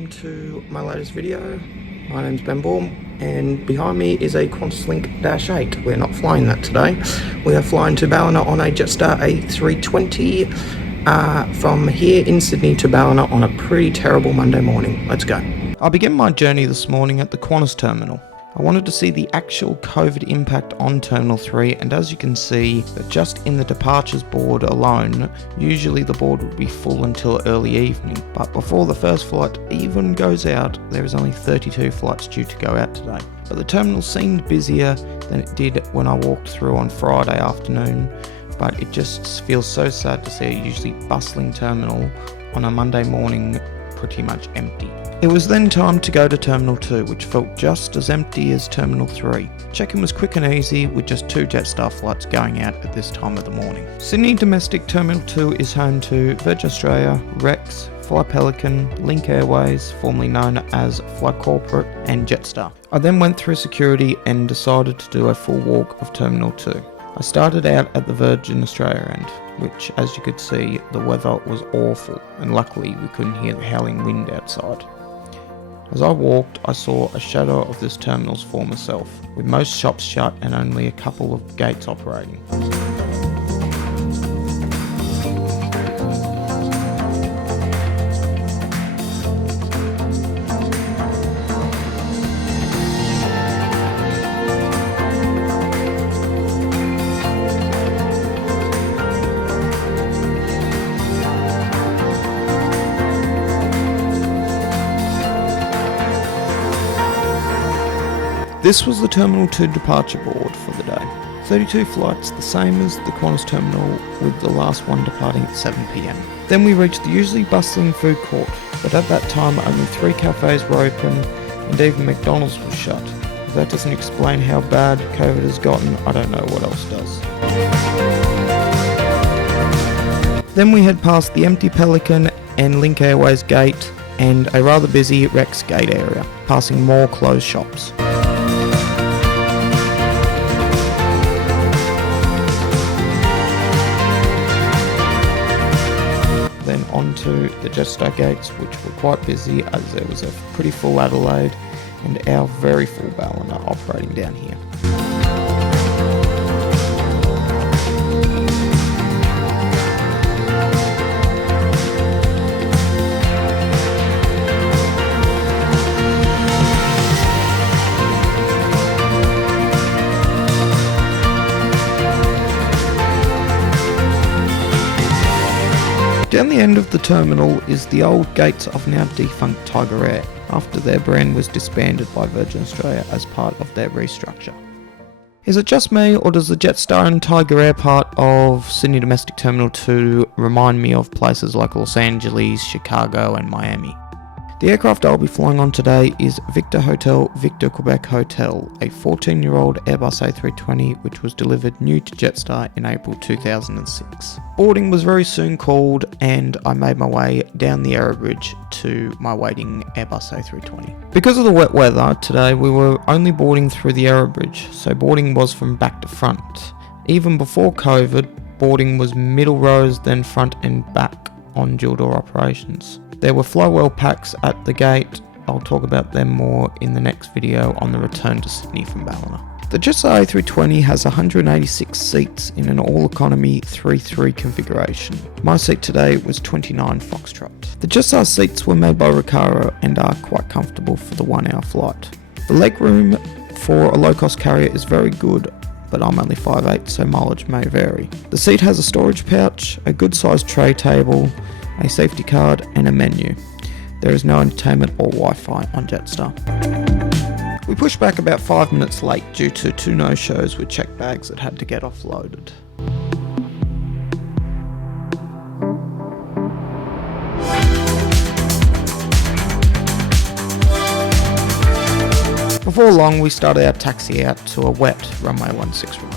welcome to my latest video. My name's Ben Baum, and behind me is a QantasLink Dash 8. We're not flying that today. We are flying to Ballina on a Jetstar A320 from here in Sydney to Ballina on a pretty terrible Monday morning. Let's go. I began my journey this morning at the Qantas terminal. I wanted to see the actual COVID impact on Terminal 3, and as you can see, that just in the departures board alone, usually the board would be full until early evening, but before the first flight even goes out, there is only 32 flights due to go out today. But the terminal seemed busier than it did when I walked through on Friday afternoon, but it just feels so sad to see a usually bustling terminal on a Monday morning pretty much empty. It was then time to go to Terminal 2, which felt just as empty as Terminal 3. Check-in was quick and easy, with just 2 Jetstar flights going out at this time of the morning. Sydney Domestic Terminal 2 is home to Virgin Australia, Rex, Fly Pelican, Link Airways, formerly known as Fly Corporate, and Jetstar. I then went through security and decided to do a full walk of Terminal 2. I started out at the Virgin Australia end, which, as you could see, the weather was awful, and luckily we couldn't hear the howling wind outside. As I walked, I saw a shadow of this terminal's former self, with most shops shut and only a couple of gates operating. This was the Terminal 2 departure board for the day. 32 flights, the same as the Qantas terminal, with the last one departing at 7 PM. Then we reached the usually bustling food court, but at that time only 3 cafes were open and even McDonald's was shut. If that doesn't explain how bad COVID has gotten, I don't know what else does. Then we had past the empty Pelican and Link Airways gate and a rather busy Rex gate area, passing more closed shops. Then onto the Jetstar gates, which were quite busy as there was a pretty full Adelaide and our very full Ballina operating down here. Down the end of the terminal is the old gates of now defunct Tiger Air, after their brand was disbanded by Virgin Australia as part of their restructure. Is it just me, or does the Jetstar and Tiger Air part of Sydney Domestic Terminal 2 remind me of places like Los Angeles, Chicago and Miami? The aircraft I'll be flying on today is Victor Hotel, Victor Quebec Hotel, a 14-year-old Airbus A320 which was delivered new to Jetstar in April 2006. Boarding was very soon called and I made my way down the aerobridge to my waiting Airbus A320. Because of the wet weather today, we were only boarding through the aerobridge, so boarding was from back to front. Even before COVID, boarding was middle rows, then front and back on dual door operations. There were Flywell packs at the gate. I'll talk about them more in the next video on the return to Sydney from Ballina. The Jetstar A320 has 186 seats in an all-economy 3-3 configuration. My seat today was 29 Foxtrot. The Jetstar seats were made by Recaro and are quite comfortable for the 1-hour flight. The legroom for a low-cost carrier is very good, but I'm only 5'8", so mileage may vary. The seat has a storage pouch, a good-sized tray table, a safety card and a menu. There is no entertainment or Wi-Fi on Jetstar. We pushed back about 5 minutes late due to 2 no-shows with checked bags that had to get offloaded. Before long, we started our taxi out to a wet runway 16 right.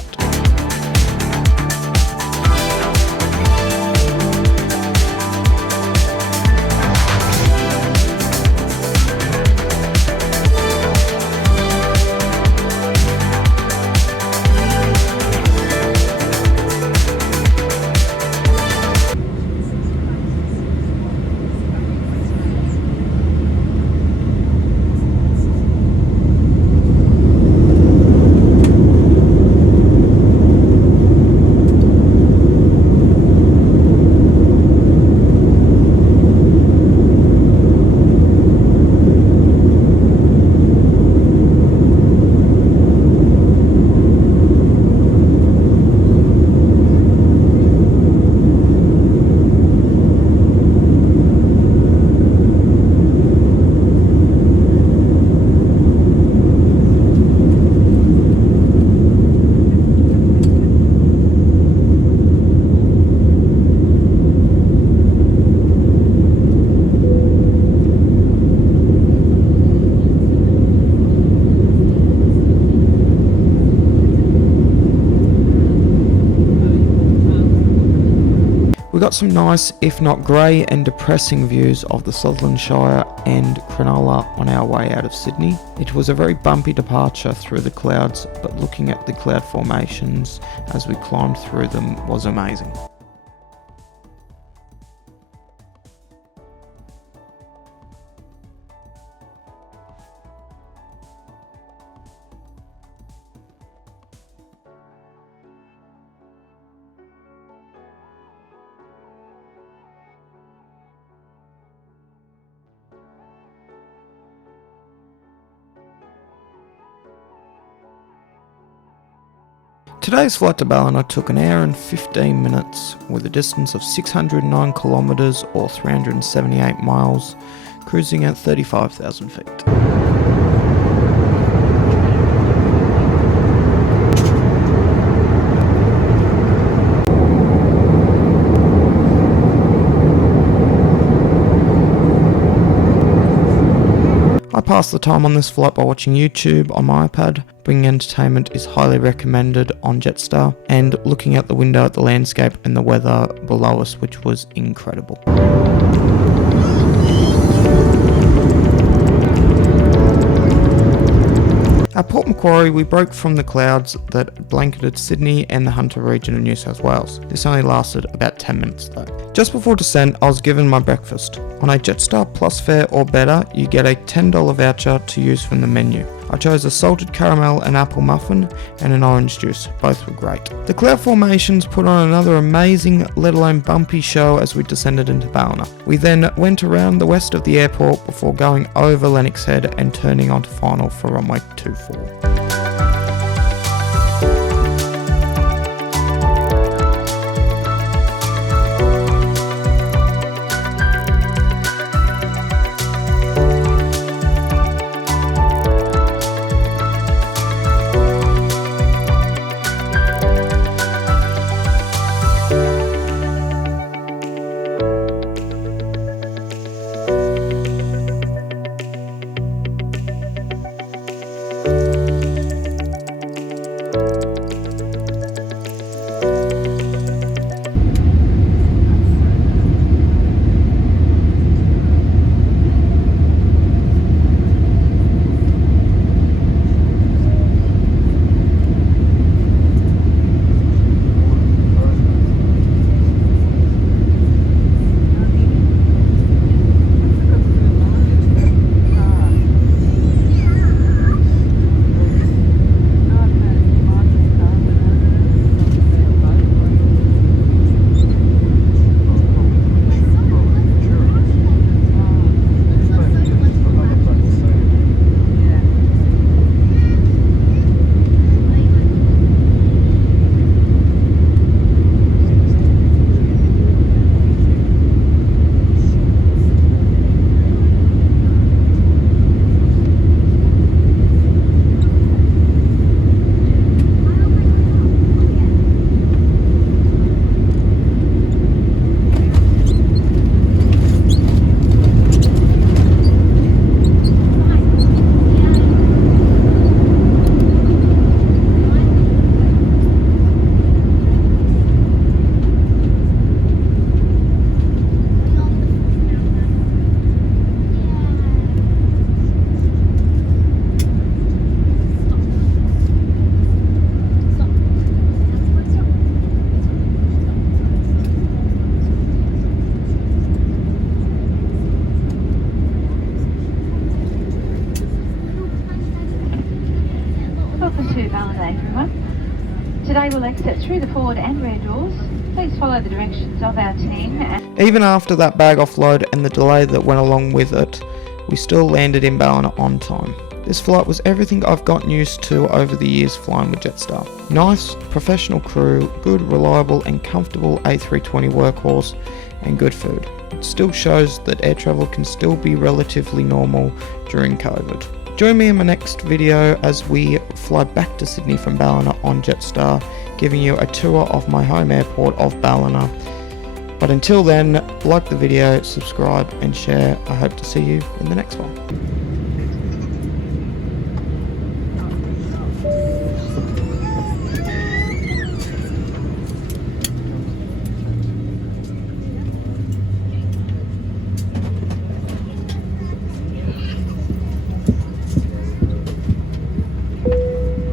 got some nice, if not grey and depressing views of the Sutherland Shire and Cronulla on our way out of Sydney. It was a very bumpy departure through the clouds, but looking at the cloud formations as we climbed through them was amazing. Today's flight to Ballina took an hour and 15 minutes with a distance of 609 kilometres or 378 miles, cruising at 35,000 feet. I pass the time on this flight by watching YouTube on my iPad. Bringing entertainment is highly recommended on Jetstar, and looking out the window at the landscape and the weather below us, which was incredible. At Port Macquarie, we broke from the clouds that blanketed Sydney and the Hunter region of New South Wales. This only lasted about 10 minutes though. Just before descent, I was given my breakfast. On a Jetstar Plus fare or better, you get a $10 voucher to use from the menu. I chose a salted caramel and apple muffin and an orange juice. Both were great. The cloud formations put on another amazing, let alone bumpy show as we descended into Ballina. We then went around the west of the airport before going over Lennox Head and turning onto final for runway 24. Today we'll exit through the forward and rear doors. Please follow the directions of our team. Even after that bag offload and the delay that went along with it, we still landed in Ballina on time. This flight was everything I've gotten used to over the years flying with Jetstar. Nice, professional crew, good, reliable and comfortable A320 workhorse, and good food. It still shows that air travel can still be relatively normal during COVID. Join me in my next video as we fly back to Sydney from Ballina on Jetstar, giving you a tour of my home airport of Ballina. But until then, like the video, subscribe and share. I hope to see you in the next one.